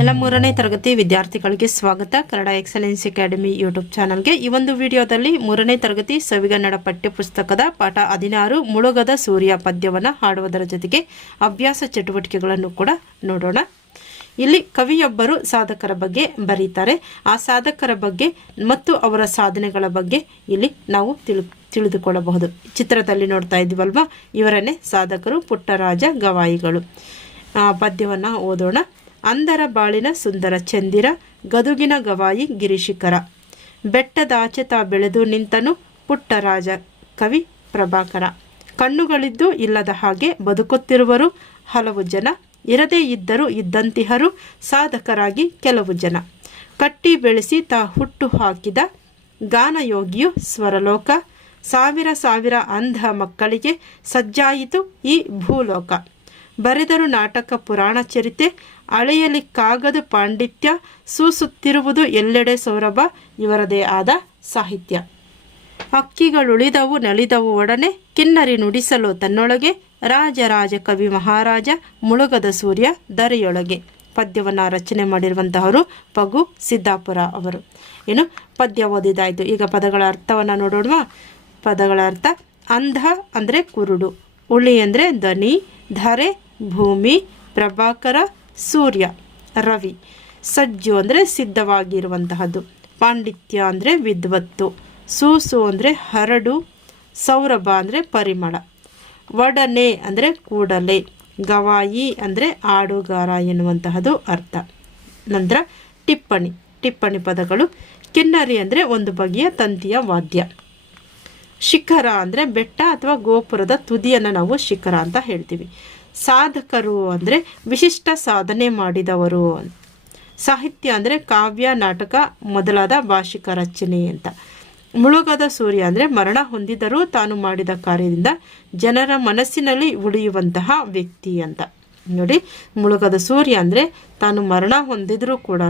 ಎಲ್ಲ ಮೂರನೇ ತರಗತಿ ವಿದ್ಯಾರ್ಥಿಗಳಿಗೆ ಸ್ವಾಗತ. ಕನ್ನಡ ಎಕ್ಸಲೆನ್ಸ್ ಅಕಾಡೆಮಿ ಯೂಟ್ಯೂಬ್ ಚಾನಲ್ಗೆ ಈ ಒಂದು ವಿಡಿಯೋದಲ್ಲಿ ಮೂರನೇ ತರಗತಿ ಸವಿಗನ್ನಡ ಪಠ್ಯಪುಸ್ತಕದ ಪಾಠ ಹದಿನಾರು, ಮುಳುಗದ ಸೂರ್ಯ ಪದ್ಯವನ್ನು ಹಾಡುವುದರ ಜೊತೆಗೆ ಅಭ್ಯಾಸ ಚಟುವಟಿಕೆಗಳನ್ನು ಕೂಡ ನೋಡೋಣ. ಇಲ್ಲಿ ಕವಿಯೊಬ್ಬರು ಸಾಧಕರ ಬಗ್ಗೆ ಬರೀತಾರೆ. ಆ ಸಾಧಕರ ಬಗ್ಗೆ ಮತ್ತು ಅವರ ಸಾಧನೆಗಳ ಬಗ್ಗೆ ಇಲ್ಲಿ ನಾವು ತಿಳಿ, ತಿಳಿದುಕೊಳ್ಳಬಹುದು. ಚಿತ್ರದಲ್ಲಿ ನೋಡ್ತಾ ಇದ್ದೀವಲ್ವಾ ಇವರನ್ನೇ ಸಾಧಕರು ಪುಟ್ಟರಾಜ ಗವಾಯಿಗಳು. ಪದ್ಯವನ್ನು ಓದೋಣ. ಅಂದರ ಬಾಳಿನ ಸುಂದರ ಚಂದಿರ, ಗದುಗಿನ ಗವಾಯಿ ಗಿರಿಶಿಖರ. ತಾ ಬೆಳೆದು ನಿಂತನು ಪುಟ್ಟರಾಜ ಕವಿ ಪ್ರಭಾಕರ. ಕಣ್ಣುಗಳಿದ್ದು ಇಲ್ಲದ ಹಾಗೆ ಬದುಕುತ್ತಿರುವರು ಹಲವು ಜನ. ಇರದೇ ಇದ್ದರೂ ಇದ್ದಂತಿಹರು ಸಾಧಕರಾಗಿ ಕೆಲವು ಜನ. ಕಟ್ಟಿ ಬೆಳೆಸಿ ತಾ ಹುಟ್ಟು ಹಾಕಿದ ಗಾನಯೋಗಿಯು ಸ್ವರಲೋಕ. ಸಾವಿರ ಸಾವಿರ ಅಂಧ ಮಕ್ಕಳಿಗೆ ಸಜ್ಜಾಯಿತು ಈ ಭೂಲೋಕ. ಬರೆದರು ನಾಟಕ ಪುರಾಣ ಚರಿತೆ ಅಳೆಯಲಿಕ್ಕಾಗದು ಪಾಂಡಿತ್ಯ ಸೂಸುತ್ತಿರುವುದು ಎಲ್ಲೆಡೆ ಸೌರಭ, ಇವರದೇ ಆದ ಸಾಹಿತ್ಯ. ಅಕ್ಕಿಗಳುಳಿದವು ನಲಿದವು ಒಡನೆ, ಕಿನ್ನರಿ ನುಡಿಸಲು ತನ್ನೊಳಗೆ ರಾಜರಾಜ ಕವಿ ಮಹಾರಾಜ ಮುಳುಗದ ಸೂರ್ಯ ದರೆಯೊಳಗೆ. ಪದ್ಯವನ್ನು ರಚನೆ ಮಾಡಿರುವಂತಹವರು ಪಗು ಸಿದ್ದಾಪುರ ಅವರು. ಏನು ಪದ್ಯ ಓದಿದಾಯಿತು. ಈಗ ಪದಗಳ ಅರ್ಥವನ್ನು ನೋಡೋಣ ಪದಗಳ ಅರ್ಥ ಅಂಧ ಅಂದರೆ ಕುರುಡು ಉಳಿ ಅಂದರೆ ದನಿ ಧರೆ ಭೂಮಿ, ಪ್ರಭಾಕರ ಸೂರ್ಯ, ರವಿ. ಸಜ್ಜು ಅಂದರೆ ಸಿದ್ಧವಾಗಿರುವಂತಹದ್ದು. ಪಾಂಡಿತ್ಯ ಅಂದರೆ ವಿದ್ವತ್ತು. ಸೂಸು ಅಂದರೆ ಹರಡು. ಸೌರಭ ಅಂದರೆ ಪರಿಮಳ. ಒಡನೆ ಅಂದರೆ ಕೂಡಲೆ. ಗವಾಯಿ ಅಂದರೆ ಆಡುಗಾರ ಎನ್ನುವಂತಹದ್ದು ಅರ್ಥ. ನಂತರ ಟಿಪ್ಪಣಿ. ಟಿಪ್ಪಣಿ ಪದಗಳು ಕಿನ್ನರಿ ಅಂದರೆ ಒಂದು ಬಗೆಯ ತಂತಿಯ ವಾದ್ಯ. ಶಿಖರ ಅಂದರೆ ಬೆಟ್ಟ ಅಥವಾ ಗೋಪುರದ ತುದಿಯನ್ನು ನಾವು ಶಿಖರ ಅಂತ ಹೇಳ್ತೀವಿ. ಸಾಧಕರು ಅಂದರೆ ವಿಶಿಷ್ಟ ಸಾಧನೆ ಮಾಡಿದವರು ಸಾಹಿತ್ಯ ಅಂದರೆ ಕಾವ್ಯ, ನಾಟಕ ಮೊದಲಾದ ಭಾಷಿಕ ರಚನೆ ಅಂತ. ಮುಳುಗದ ಸೂರ್ಯ ಅಂದರೆ ಮರಣ ಹೊಂದಿದರೂ ತಾನು ಮಾಡಿದ ಕಾರ್ಯದಿಂದ ಜನರ ಮನಸ್ಸಿನಲ್ಲಿ ಉಳಿಯುವಂತಹ ವ್ಯಕ್ತಿ ಅಂತ. ನೋಡಿ, ಮುಳುಗದ ಸೂರ್ಯ ಅಂದರೆ ತಾನು ಮರಣ ಹೊಂದಿದರೂ ಕೂಡ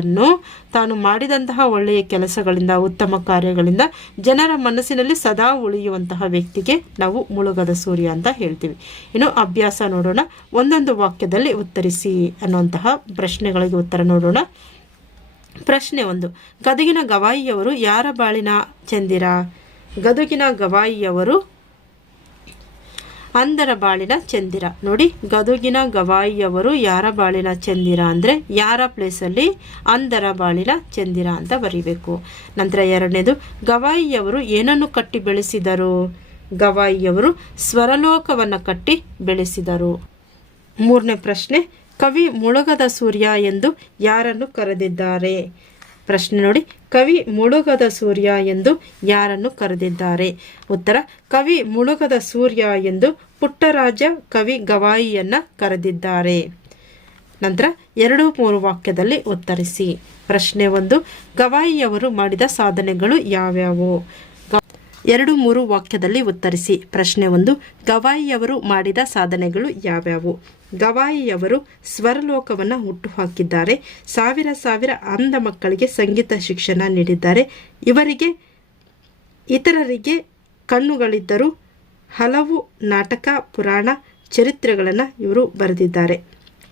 ತಾನು ಮಾಡಿದಂತಹ ಒಳ್ಳೆಯ ಕೆಲಸಗಳಿಂದ, ಉತ್ತಮ ಕಾರ್ಯಗಳಿಂದ ಜನರ ಮನಸ್ಸಿನಲ್ಲಿ ಸದಾ ಉಳಿಯುವಂತಹ ವ್ಯಕ್ತಿಗೆ ನಾವು ಮುಳುಗದ ಸೂರ್ಯ ಅಂತ ಹೇಳ್ತೀವಿ. ಇನ್ನು ಅಭ್ಯಾಸ ನೋಡೋಣ, ಒಂದೊಂದು ವಾಕ್ಯದಲ್ಲಿ ಉತ್ತರಿಸಿ ಅನ್ನುವಂತಹ ಪ್ರಶ್ನೆಗಳಿಗೆ ಉತ್ತರ ನೋಡೋಣ. ಪ್ರಶ್ನೆ ಒಂದು, ಗದಗಿನ ಗವಾಯಿಯವರು ಯಾರ ಬಾಳಿನ ಚಂದಿರ? ಗದಗಿನ ಗವಾಯಿಯವರು ಅಂದರ ಬಾಳಿನ ಚಂದಿರ. ನೋಡಿ, ಗದುಗಿನ ಗವಾಯಿಯವರು ಯಾರ ಬಾಳಿನ ಚಂದಿರ ಅಂದರೆ ಯಾರ ಪ್ಲೇಸಲ್ಲಿ ಅಂದರ ಬಾಳಿನ ಚಂದಿರ ಅಂತ ಬರೀಬೇಕು. ನಂತರ ಎರಡನೇದು, ಗವಾಯಿಯವರು ಏನನ್ನು ಕಟ್ಟಿ ಬೆಳೆಸಿದರು? ಗವಾಯಿಯವರು ಸ್ವರಲೋಕವನ್ನು ಕಟ್ಟಿ ಬೆಳೆಸಿದರು. ಮೂರನೇ ಪ್ರಶ್ನೆ, ಕವಿ ಮುಳುಗದ ಸೂರ್ಯ ಎಂದು ಯಾರನ್ನು ಕರೆದಿದ್ದಾರೆ? ಪ್ರಶ್ನೆ ನೋಡಿ. ಕವಿ ಮುಳುಗದ ಸೂರ್ಯ ಎಂದು ಯಾರನ್ನು ಕರೆದಿದ್ದಾರೆ? ಉತ್ತರ, ಕವಿ ಮುಳುಗದ ಸೂರ್ಯ ಎಂದು ಪುಟ್ಟರಾಜ ಕವಿ ಗವಾಯಿಯನ್ನು ಕರೆದಿದ್ದಾರೆ. ನಂತರ ಎರಡು ಮೂರು ವಾಕ್ಯದಲ್ಲಿ ಉತ್ತರಿಸಿ. ಪ್ರಶ್ನೆ ಒಂದು, ಗವಾಯಿಯವರು ಮಾಡಿದ ಸಾಧನೆಗಳು ಯಾವ್ಯಾವು? ಎರಡು ಮೂರು ವಾಕ್ಯದಲ್ಲಿ ಉತ್ತರಿಸಿ. ಪ್ರಶ್ನೆ ಒಂದು, ಗವಾಯಿಯವರು ಮಾಡಿದ ಸಾಧನೆಗಳು ಯಾವ್ಯಾವು? ಗವಾಯಿಯವರು ಸ್ವರಲೋಕವನ್ನು ಹುಟ್ಟುಹಾಕಿದ್ದಾರೆ. ಸಾವಿರ ಸಾವಿರ ಅಂಧ ಮಕ್ಕಳಿಗೆ ಸಂಗೀತ ಶಿಕ್ಷಣ ನೀಡಿದ್ದಾರೆ. ಇವರಿಗೆ, ಇತರರಿಗೆ ಕಣ್ಣುಗಳಿದ್ದರೂ ಹಲವು ನಾಟಕ, ಪುರಾಣ ಚರಿತ್ರೆಗಳನ್ನು ಇವರು ಬರೆದಿದ್ದಾರೆ.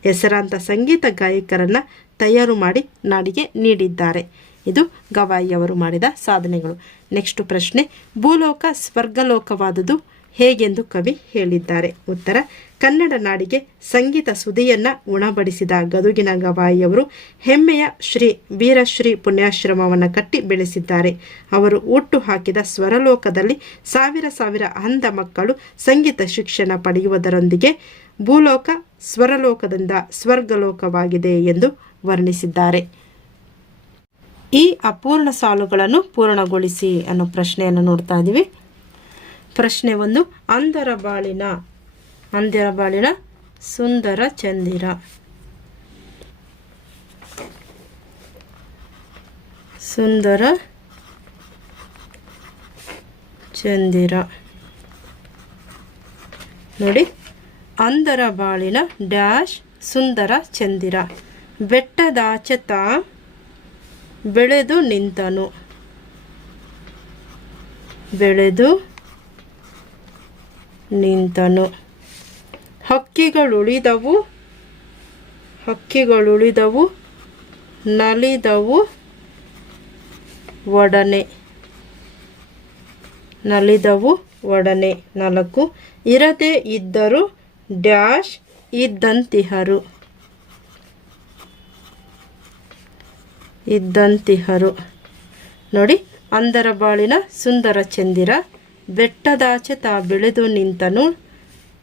ಹೆಸರಾಂತ ಸಂಗೀತ ಗಾಯಕರನ್ನು ತಯಾರು ಮಾಡಿ ನಾಡಿಗೆ ನೀಡಿದ್ದಾರೆ. ಇದು ಗವಾಯಿಯವರು ಮಾಡಿದ ಸಾಧನೆಗಳು. ನೆಕ್ಸ್ಟ್ ಪ್ರಶ್ನೆ, ಭೂಲೋಕ ಸ್ವರ್ಗಲೋಕವಾದುದು ಹೇಗೆಂದು ಕವಿ ಹೇಳಿದ್ದಾರೆ. ಉತ್ತರ, ಕನ್ನಡ ನಾಡಿಗೆ ಸಂಗೀತ ಸುದಿಯನ್ನು ಉಣಬಡಿಸಿದ ಗದುಗಿನ ಗವಾಯಿಯವರು ಹೆಮ್ಮೆಯ ಶ್ರೀ ವೀರಶ್ರೀ ಪುಣ್ಯಾಶ್ರಮವನ್ನು ಕಟ್ಟಿ ಬೆಳೆಸಿದ್ದಾರೆ. ಅವರು ಹುಟ್ಟು ಹಾಕಿದ ಸ್ವರಲೋಕದಲ್ಲಿ ಸಾವಿರ ಸಾವಿರ ಅಂಧ ಮಕ್ಕಳು ಸಂಗೀತ ಶಿಕ್ಷಣ ಪಡೆಯುವುದರೊಂದಿಗೆ ಭೂಲೋಕ, ಸ್ವರಲೋಕದಿಂದ ಸ್ವರ್ಗಲೋಕವಾಗಿದೆ ಎಂದು ವರ್ಣಿಸಿದ್ದಾರೆ. ಈ ಅಪೂರ್ಣ ಸಾಲುಗಳನ್ನು ಪೂರ್ಣಗೊಳಿಸಿ ಅನ್ನೋ ಪ್ರಶ್ನೆಯನ್ನು ನೋಡ್ತಾ ಇದ್ದೀವಿ ಪ್ರಶ್ನೆ ಒಂದು ಅಂದರ ಬಾಳಿನ ಅಂದರ ಬಾಳಿನ ಸುಂದರ ಚಂದಿರ. ಸುಂದರ ಚಂದಿರ. ನೋಡಿ, ಅಂದರ ಬಾಳಿನ ಡ್ಯಾಶ್ ಸುಂದರ ಚಂದಿರ. ಬೆಟ್ಟದಾಚೆತ ಬೆಳೆದು ನಿಂತನು. ಬೆಳೆದು ನಿಂತನು. ಹಕ್ಕಿಗಳುಳಿದವು ಹಕ್ಕಿಗಳುಳಿದವು, ನಲಿದವು ಒಡನೆ. ನಲಿದವು ಒಡನೆ. ನಾಲ್ಕು, ಇರದೇ ಇದ್ದರು ಡ್ಯಾಶ್ ಇದ್ದಂತಿಹರು. ಇದ್ದಂತಿಹರು. ನೋಡಿ, ಅಂದರ ಬಾಳಿನ ಸುಂದರ ಚಂದಿರ. ಬೆಟ್ಟದಾಚೆ ತಾ ಬೆಳೆದು ನಿಂತನು.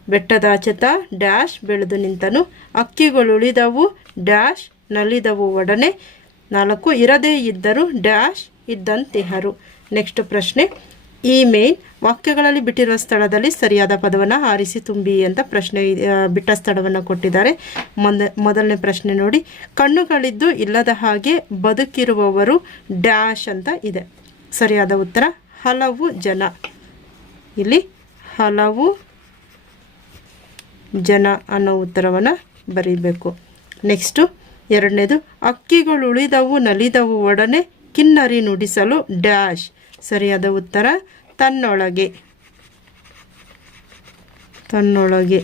ಬೆಟ್ಟದಾಚೆ ತಾ ಡ್ಯಾಶ್ ಬೆಳೆದು ನಿಂತನು. ಅಕ್ಕಿಗಳುಳಿದವು ಡ್ಯಾಶ್ ನಲಿದವು ಒಡನೆ. ನಾಲ್ಕು, ಇರದೇ ಇದ್ದರು ಡ್ಯಾಶ್ ಇದ್ದಂತಿಹರು. ನೆಕ್ಸ್ಟ್ ಪ್ರಶ್ನೆ ಈ ಮೇನ್ ವಾಕ್ಯಗಳಲ್ಲಿ ಬಿಟ್ಟಿರುವ ಸ್ಥಳದಲ್ಲಿ ಸರಿಯಾದ ಪದವನ್ನು ಆರಿಸಿ ತುಂಬಿ ಅಂತ ಪ್ರಶ್ನೆ ಬಿಟ್ಟ ಸ್ಥಳವನ್ನು ಕೊಟ್ಟಿದ್ದಾರೆ. ಮೊದ, ಮೊದಲನೇ ಪ್ರಶ್ನೆ ನೋಡಿ. ಕಣ್ಣುಗಳಿದ್ದು ಇಲ್ಲದ ಹಾಗೆ ಬದುಕಿರುವವರು ಡ್ಯಾಶ್ ಅಂತ ಇದೆ. ಸರಿಯಾದ ಉತ್ತರ, ಹಲವು ಜನ. ಇಲ್ಲಿ ಹಲವು ಜನ ಅನ್ನೋ ಉತ್ತರವನ್ನು ಬರೀಬೇಕು. ನೆಕ್ಸ್ಟು ಎರಡನೇದು, ಅಕ್ಕಿಗಳು ಉಳಿದವು, ನಲಿದವು, ಒಡನೆ ಕಿನ್ನರಿ ನುಡಿಸಲು ಡ್ಯಾಶ್. ಸರಿಯಾದ ಉತ್ತರ, ತನ್ನೊಳಗೆ. ತನ್ನೊಳಗೆ.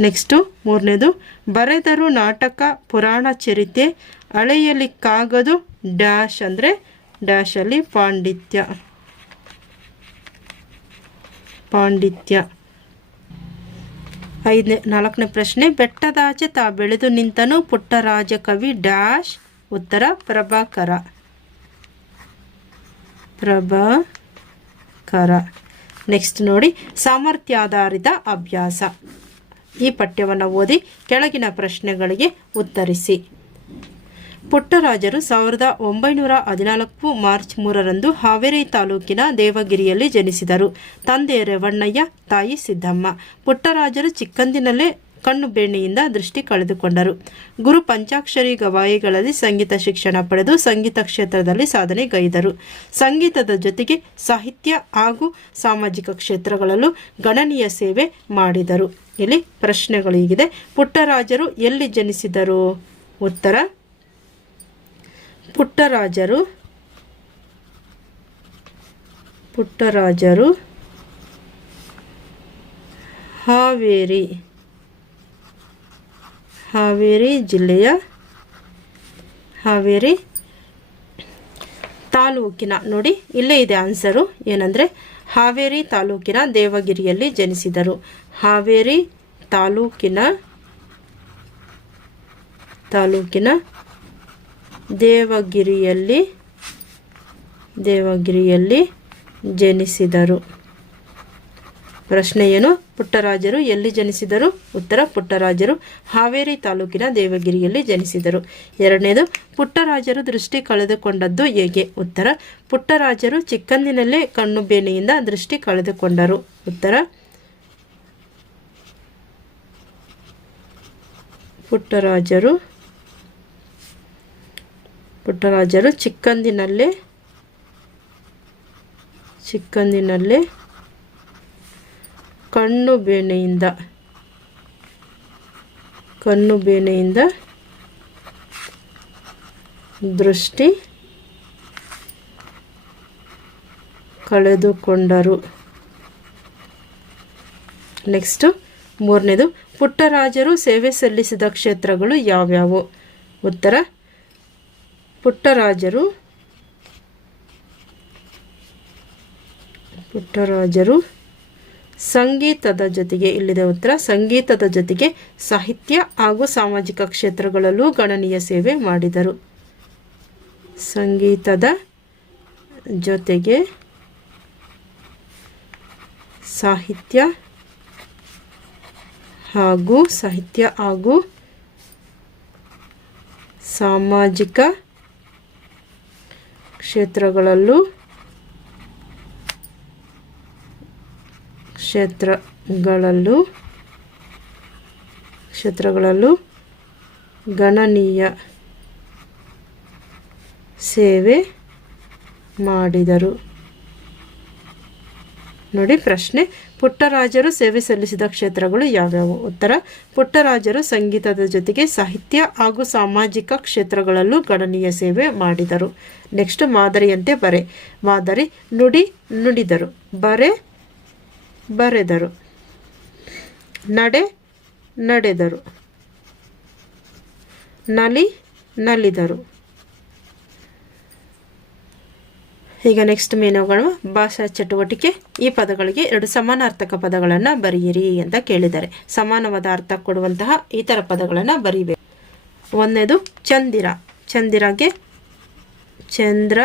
ನೆಕ್ಸ್ಟು ಮೂರನೇದು, ಬರೆದರು ನಾಟಕ, ಪುರಾಣ ಚರಿತೆ, ಅಳೆಯಲಿಕ್ಕಾಗದು ಡ್ಯಾಶ್ ಅಂದರೆ ಡ್ಯಾಶಲ್ಲಿ ಪಾಂಡಿತ್ಯ. ಪಾಂಡಿತ್ಯ. ಐದನೇ, ನಾಲ್ಕನೇ ಪ್ರಶ್ನೆ ಬೆಟ್ಟದಾಚೆ ತಾ ಬೆಳೆದು ನಿಂತನು ಪುಟ್ಟರಾಜ ಕವಿ ಡ್ಯಾಶ್. ಉತ್ತರ, ಪ್ರಭಾಕರ. ಪ್ರಭಾಕರ. ನೆಕ್ಸ್ಟ್ ನೋಡಿ, ಸಾಮರ್ಥ್ಯಾಧಾರಿತ ಅಭ್ಯಾಸ. ಈ ಪಠ್ಯವನ್ನು ಓದಿ ಕೆಳಗಿನ ಪ್ರಶ್ನೆಗಳಿಗೆ ಉತ್ತರಿಸಿ. ಪುಟ್ಟರಾಜರು ಸಾವಿರದ ಒಂಬೈನೂರ ಹದಿನಾಲ್ಕು ಮಾರ್ಚ್ ಮೂರರಂದು ಹಾವೇರಿ ತಾಲೂಕಿನ ದೇವಗಿರಿಯಲ್ಲಿ ಜನಿಸಿದರು. ತಂದೆ ರೇವಣ್ಣಯ್ಯ, ತಾಯಿ ಸಿದ್ದಮ್ಮ. ಪುಟ್ಟರಾಜರು ಚಿಕ್ಕಂದಿನಲ್ಲೇ ಕಣ್ಣು ಬೆಣ್ಣೆಯಿಂದ ದೃಷ್ಟಿ ಕಳೆದುಕೊಂಡರು. ಗುರು ಪಂಚಾಕ್ಷರಿ ಗವಾಯಿಗಳಲ್ಲಿ ಸಂಗೀತ ಶಿಕ್ಷಣ ಪಡೆದು ಸಂಗೀತ ಕ್ಷೇತ್ರದಲ್ಲಿ ಸಾಧನೆ ಗೈದರು ಸಂಗೀತದ ಜೊತೆಗೆ ಸಾಹಿತ್ಯ ಹಾಗೂ ಸಾಮಾಜಿಕ ಕ್ಷೇತ್ರಗಳಲ್ಲೂ ಗಣನೀಯ ಸೇವೆ ಮಾಡಿದರು. ಇಲ್ಲಿ ಪ್ರಶ್ನೆಗಳೀಗಿದೆ. ಪುಟ್ಟರಾಜರು ಎಲ್ಲಿ ಜನಿಸಿದರು? ಉತ್ತರ ಪುಟ್ಟರಾಜರು. ಪುಟ್ಟರಾಜರು. ಹಾವೇರಿ. ಹಾವೇರಿ ಜಿಲ್ಲೆಯ ಹಾವೇರಿ ತಾಲೂಕಿನ ನೋಡಿ ಇಲ್ಲೇ ಇದೆ ಆನ್ಸರು ಏನಂದರೆ ಹಾವೇರಿ ತಾಲೂಕಿನ ದೇವಗಿರಿಯಲ್ಲಿ ಜನಿಸಿದರು. ಹಾವೇರಿ ತಾಲೂಕಿನ ತಾಲೂಕಿನ ದೇವಗಿರಿಯಲ್ಲಿ ದೇವಗಿರಿಯಲ್ಲಿ ಜನಿಸಿದರು. ಪ್ರಶ್ನೆ ಏನು? ಪುಟ್ಟರಾಜರು ಎಲ್ಲಿ ಜನಿಸಿದರು? ಉತ್ತರ, ಪುಟ್ಟರಾಜರು ಹಾವೇರಿ ತಾಲೂಕಿನ ದೇವಗಿರಿಯಲ್ಲಿ ಜನಿಸಿದರು. ಎರಡನೇದು, ಪುಟ್ಟರಾಜರು ದೃಷ್ಟಿ ಕಳೆದುಕೊಂಡದ್ದು ಹೇಗೆ? ಉತ್ತರ, ಪುಟ್ಟರಾಜರು ಚಿಕ್ಕಂದಿನಲ್ಲೇ ಕಣ್ಣು ಬೇನೆಯಿಂದ ದೃಷ್ಟಿ ಕಳೆದುಕೊಂಡರು. ಉತ್ತರ, ಪುಟ್ಟರಾಜರು ಪುಟ್ಟರಾಜರು ಚಿಕ್ಕಂದಿನಲ್ಲೇ ಚಿಕ್ಕಂದಿನಲ್ಲೇ ಕಣ್ಣು ಬೇನೆಯಿಂದ ಕಣ್ಣು ಬೇನೆಯಿಂದ ದೃಷ್ಟಿ ಕಳೆದುಕೊಂಡರು. ನೆಕ್ಸ್ಟು ಮೂರನೇದು, ಪುಟ್ಟರಾಜರು ಸೇವೆ ಸಲ್ಲಿಸಿದ ಕ್ಷೇತ್ರಗಳು ಯಾವ್ಯಾವು? ಉತ್ತರ ಪುಟ್ಟರಾಜರು. ಪುಟ್ಟರಾಜರು. ಸಂಗೀತದ ಜೊತೆಗೆ ಇಲ್ಲಿದೆ ಉತ್ತರ. ಸಂಗೀತದ ಜೊತೆಗೆ ಸಾಹಿತ್ಯ ಹಾಗೂ ಸಾಮಾಜಿಕ ಕ್ಷೇತ್ರಗಳಲ್ಲೂ ಗಣನೀಯ ಸೇವೆ ಮಾಡಿದರು. ಸಂಗೀತದ ಜೊತೆಗೆ ಸಾಹಿತ್ಯ ಹಾಗೂ ಸಾಹಿತ್ಯ ಹಾಗೂ ಸಾಮಾಜಿಕ ಕ್ಷೇತ್ರಗಳಲ್ಲೂ ಕ್ಷೇತ್ರಗಳಲ್ಲೂ ಕ್ಷೇತ್ರಗಳಲ್ಲೂ ಗಣನೀಯ ಸೇವೆ ಮಾಡಿದರು. ನೋಡಿ ಪ್ರಶ್ನೆ ಪುಟ್ಟರಾಜರು ಸೇವೆ ಸಲ್ಲಿಸಿದ ಕ್ಷೇತ್ರಗಳು ಯಾವ್ಯಾವು? ಉತ್ತರ, ಪುಟ್ಟರಾಜರು ಸಂಗೀತದ ಜೊತೆಗೆ ಸಾಹಿತ್ಯ ಹಾಗೂ ಸಾಮಾಜಿಕ ಕ್ಷೇತ್ರಗಳಲ್ಲೂ ಗಣನೀಯ ಸೇವೆ ಮಾಡಿದರು. ನೆಕ್ಸ್ಟ್ ಮಾದರಿಯಂತೆ ಬರೆ. ಮಾದರಿ, ನುಡಿ, ನುಡಿದರು. ಬರೆ, ಬರೆದರು. ನಡೆ, ನಡೆದರು. ನಲಿ, ನಲಿದರು. ಈಗ ನೆಕ್ಸ್ಟ್ ಮೇನುಗಳು ಭಾಷಾ ಚಟುವಟಿಕೆ. ಈ ಪದಗಳಿಗೆ ಎರಡು ಸಮಾನಾರ್ಥಕ ಪದಗಳನ್ನು ಬರೆಯಿರಿ ಅಂತ ಕೇಳಿದ್ದಾರೆ. ಸಮಾನವಾದ ಅರ್ಥ ಕೊಡುವಂತಹ ಇತರ ಪದಗಳನ್ನು ಬರೀಬೇಕು. ಒಂದನೇದು ಚಂದಿರ. ಚಂದಿರಗೆ ಚಂದ್ರ,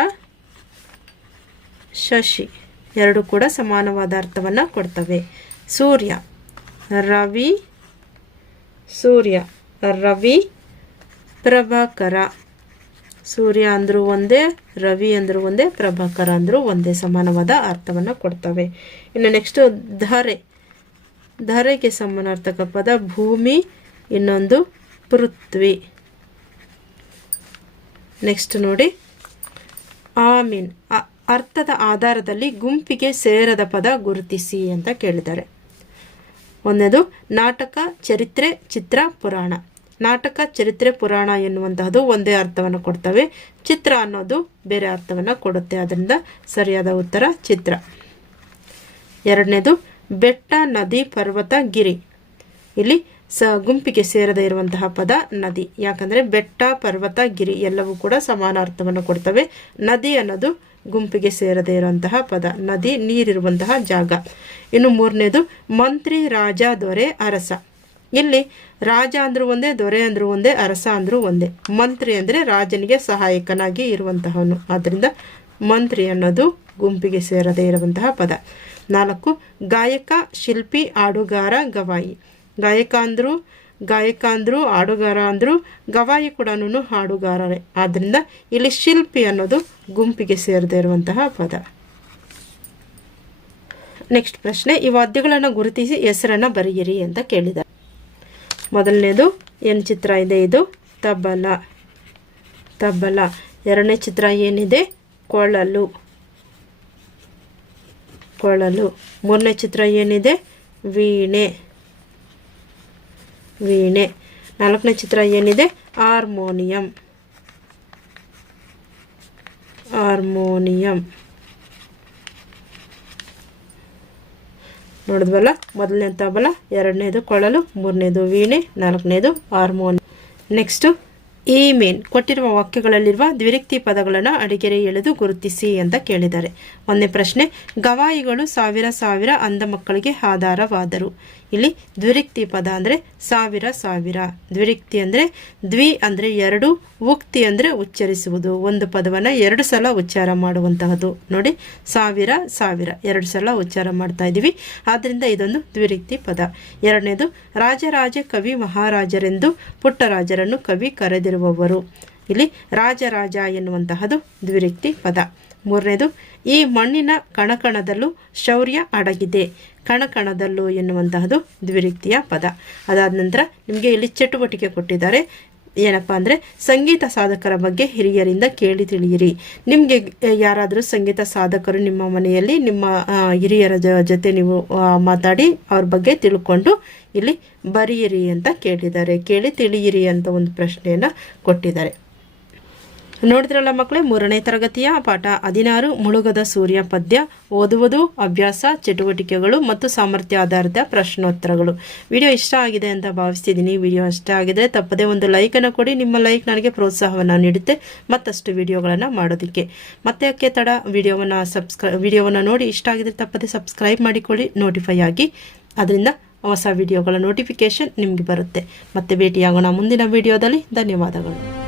ಶಶಿ ಎರಡು ಕೂಡ ಸಮಾನವಾದ ಅರ್ಥವನ್ನು ಕೊಡ್ತವೆ. ಸೂರ್ಯ, ರವಿ ಸೂರ್ಯ, ರವಿ, ಪ್ರಭಾಕರ. ಸೂರ್ಯ ಅಂದರೂ ಒಂದೇ, ರವಿ ಅಂದರೂ ಒಂದೇ, ಪ್ರಭಾಕರ ಅಂದರೂ ಒಂದೇ ಸಮಾನವಾದ ಅರ್ಥವನ್ನು ಕೊಡ್ತವೆ. ಇನ್ನು ನೆಕ್ಸ್ಟು ಧರೆ. ಧರೆಗೆ ಸಮಾನಾರ್ಥಕ ಪದ ಭೂಮಿ, ಇನ್ನೊಂದು ಪೃಥ್ವಿ. ನೆಕ್ಸ್ಟ್ ನೋಡಿ. ಆಮೀನ್. ಅರ್ಥದ ಆಧಾರದಲ್ಲಿ ಗುಂಪಿಗೆ ಸೇರದ ಪದ ಗುರುತಿಸಿ ಅಂತ ಕೇಳಿದ್ದಾರೆ. ಒಂದನೇದು ನಾಟಕ, ಚರಿತ್ರೆ, ಚಿತ್ರ, ಪುರಾಣ. ನಾಟಕ, ಚರಿತ್ರೆ, ಪುರಾಣ ಎನ್ನುವಂತಹದ್ದು ಒಂದೇ ಅರ್ಥವನ್ನು ಕೊಡ್ತವೆ. ಚಿತ್ರ ಅನ್ನೋದು ಬೇರೆ ಅರ್ಥವನ್ನು ಕೊಡುತ್ತೆ. ಅದರಿಂದ ಸರಿಯಾದ ಉತ್ತರ ಚಿತ್ರ. ಎರಡನೇದು, ಬೆಟ್ಟ, ನದಿ, ಪರ್ವತ, ಗಿರಿ. ಇಲ್ಲಿ ಸ ಗುಂಪಿಗೆ ಸೇರದೇ ಇರುವಂತಹ ಪದ ನದಿ. ಯಾಕಂದರೆ ಬೆಟ್ಟ, ಪರ್ವತ, ಗಿರಿ ಎಲ್ಲವೂ ಕೂಡ ಸಮಾನ ಅರ್ಥವನ್ನು ಕೊಡ್ತವೆ. ನದಿ ಅನ್ನೋದು ಗುಂಪಿಗೆ ಸೇರದೇ ಇರುವಂತಹ ಪದ. ನದಿ, ನೀರಿರುವಂತಹ ಜಾಗ. ಇನ್ನು ಮೂರನೇದು, ಮಂತ್ರಿ, ರಾಜ, ದೊರೆ, ಅರಸ. ಇಲ್ಲಿ ರಾಜ ಅಂದ್ರೂ ಒಂದೇ, ದೊರೆ ಅಂದ್ರೂ ಒಂದೇ, ಅರಸ ಅಂದ್ರೂ ಒಂದೇ. ಮಂತ್ರಿ ಅಂದರೆ ರಾಜನಿಗೆ ಸಹಾಯಕನಾಗಿ ಇರುವಂತಹವನು. ಆದ್ದರಿಂದ ಮಂತ್ರಿ ಅನ್ನೋದು ಗುಂಪಿಗೆ ಸೇರದೇ ಇರುವಂತಹ ಪದ. ನಾಲ್ಕು, ಗಾಯಕ, ಶಿಲ್ಪಿ, ಆಡುಗಾರ, ಗವಾಯಿ. ಗಾಯಕ ಅಂದರು ಗಾಯಕ ಅಂದರು, ಆಡುಗಾರ ಅಂದರೂ, ಗವಾಯಿ ಕೂಡ ಹಾಡುಗಾರರೇ ಆದ್ದರಿಂದ ಇಲ್ಲಿ ಶಿಲ್ಪಿ ಅನ್ನೋದು ಗುಂಪಿಗೆ ಸೇರದೇ ಇರುವಂತಹ ಪದ. ನೆಕ್ಸ್ಟ್ ಪ್ರಶ್ನೆ, ಈ ವಾದ್ಯಗಳನ್ನು ಗುರುತಿಸಿ ಹೆಸರನ್ನು ಬರೆಯಿರಿ ಅಂತ ಕೇಳಿದ್ದಾರೆ ಮೊದಲನೇದು, ಏನು ಚಿತ್ರ ಇದೆ ಇದು? ತಬಲ. ತಬಲ. ಎರಡನೇ ಚಿತ್ರ ಏನಿದೆ? ಕೊಳಲು. ಕೊಳಲು. ಮೂರನೇ ಚಿತ್ರ ಏನಿದೆ? ವೀಣೆ. ವೀಣೆ. ನಾಲ್ಕನೇ ಚಿತ್ರ ಏನಿದೆ? ಹಾರ್ಮೋನಿಯಂ. ಹಾರ್ಮೋನಿಯಂ. ನೋಡಿದ್ವಲ್ಲ ಮೊದಲನೇ ತಬಲ ಎರಡನೇದು ಕೊಳಲು, ಮೂರನೇದು ವೀಣೆ, ನಾಲ್ಕನೇದು ಹಾರ್ಮೋನ್. ನೆಕ್ಸ್ಟು ಈ ಮೇನ್ ಕೊಟ್ಟಿರುವ ವಾಕ್ಯಗಳಲ್ಲಿರುವ ದ್ವಿರಿಕ್ತಿ ಪದಗಳನ್ನು ಅಡಿಗೆರೆ ಎಳೆದು ಗುರುತಿಸಿ ಅಂತ ಕೇಳಿದ್ದಾರೆ. ಒಂದನೇ ಪ್ರಶ್ನೆ, ಗವಾಯಿಗಳು ಸಾವಿರ ಸಾವಿರ ಅಂಧ ಮಕ್ಕಳಿಗೆ ಆಧಾರವಾದರು. ಇಲ್ಲಿ ದ್ವಿರಿಕ್ತಿ ಪದ ಅಂದರೆ ಸಾವಿರ ಸಾವಿರ. ದ್ವಿರಿಕ್ತಿ ಅಂದರೆ ದ್ವಿ ಅಂದರೆ ಎರಡು, ಉಕ್ತಿ ಅಂದರೆ ಉಚ್ಚರಿಸುವುದು. ಒಂದು ಪದವನ್ನು ಎರಡು ಸಲ ಉಚ್ಚಾರ ಮಾಡುವಂತಹದ್ದು. ನೋಡಿ, ಸಾವಿರ ಸಾವಿರ. ಎರಡು ಸಲ ಉಚ್ಚಾರ ಮಾಡ್ತಾ ಇದ್ದೀವಿ ಆದ್ದರಿಂದ ಇದೊಂದು ದ್ವಿರಿಕ್ತಿ ಪದ. ಎರಡನೇದು, ರಾಜರಾಜ ಕವಿ ಮಹಾರಾಜರೆಂದು ಪುಟ್ಟರಾಜರನ್ನು ಕವಿ ಕರೆದಿರುವವರು. ಇಲ್ಲಿ ರಾಜರಾಜ ಎನ್ನುವಂತಹದ್ದು ದ್ವಿರಿಕ್ತಿ ಪದ. ಮೂರನೇದು, ಈ ಮಣ್ಣಿನ ಕಣಕಣದಲ್ಲೂ ಶೌರ್ಯ ಅಡಗಿದೆ. ಕಣಕಣದಲ್ಲೂ ಎನ್ನುವಂತಹದ್ದು ದ್ವಿರಿಕ್ತಿಯ ಪದ. ಅದಾದ ನಂತರ ನಿಮಗೆ ಇಲ್ಲಿ ಚಟುವಟಿಕೆ ಕೊಟ್ಟಿದ್ದಾರೆ. ಏನಪ್ಪ ಅಂದರೆ, ಸಂಗೀತ ಸಾಧಕರ ಬಗ್ಗೆ ಹಿರಿಯರಿಂದ ಕೇಳಿ ತಿಳಿಯಿರಿ. ನಿಮಗೆ ಯಾರಾದರೂ ಸಂಗೀತ ಸಾಧಕರು ನಿಮ್ಮ ಮನೆಯಲ್ಲಿ, ನಿಮ್ಮ ಹಿರಿಯರ ಜೊತೆ ನೀವು ಮಾತಾಡಿ ಅವ್ರ ಬಗ್ಗೆ ತಿಳ್ಕೊಂಡು ಇಲ್ಲಿ ಬರೆಯಿರಿ ಅಂತ ಕೇಳಿದ್ದಾರೆ. ಕೇಳಿ ತಿಳಿಯಿರಿ ಅಂತ ಒಂದು ಪ್ರಶ್ನೆಯನ್ನು ಕೊಟ್ಟಿದ್ದಾರೆ. ನೋಡಿದ್ರಲ್ಲ ಮಕ್ಕಳೇ, ಮೂರನೇ ತರಗತಿಯ ಪಾಠ ಹದಿನಾರು, ಮುಳುಗದ ಸೂರ್ಯ ಪದ್ಯ, ಓದುವುದು, ಅಭ್ಯಾಸ, ಚಟುವಟಿಕೆಗಳು ಮತ್ತು ಸಾಮರ್ಥ್ಯ ಆಧಾರಿತ ಪ್ರಶ್ನೋತ್ತರಗಳು. ವಿಡಿಯೋ ಇಷ್ಟ ಆಗಿದೆ ಅಂತ ಭಾವಿಸ್ತಿದ್ದೀನಿ. ವಿಡಿಯೋ ಇಷ್ಟ ಆಗಿದ್ರೆ ತಪ್ಪದೇ ಒಂದು ಲೈಕನ್ನು ಕೊಡಿ. ನಿಮ್ಮ ಲೈಕ್ ನನಗೆ ಪ್ರೋತ್ಸಾಹವನ್ನು ನೀಡುತ್ತೆ. ಮತ್ತಷ್ಟು ವಿಡಿಯೋಗಳನ್ನು ಮಾಡೋದಕ್ಕೆ. ಮತ್ತೆ ಅಕ್ಕೆ ತಡ? ವಿಡಿಯೋವನ್ನು ಸಬ್ಸ್ಕ್ರೈ ವಿಡಿಯೋವನ್ನು ನೋಡಿ ಇಷ್ಟ ಆಗಿದ್ರೆ ತಪ್ಪದೇ ಸಬ್ಸ್ಕ್ರೈಬ್ ಮಾಡಿಕೊಳ್ಳಿ. ನೋಟಿಫೈ ಆಗಿ. ಅದರಿಂದ ಹೊಸ ವಿಡಿಯೋಗಳ ನೋಟಿಫಿಕೇಷನ್ ನಿಮಗೆ ಬರುತ್ತೆ. ಮತ್ತೆ ಭೇಟಿಯಾಗೋಣ ಮುಂದಿನ ವಿಡಿಯೋದಲ್ಲಿ. ಧನ್ಯವಾದಗಳು.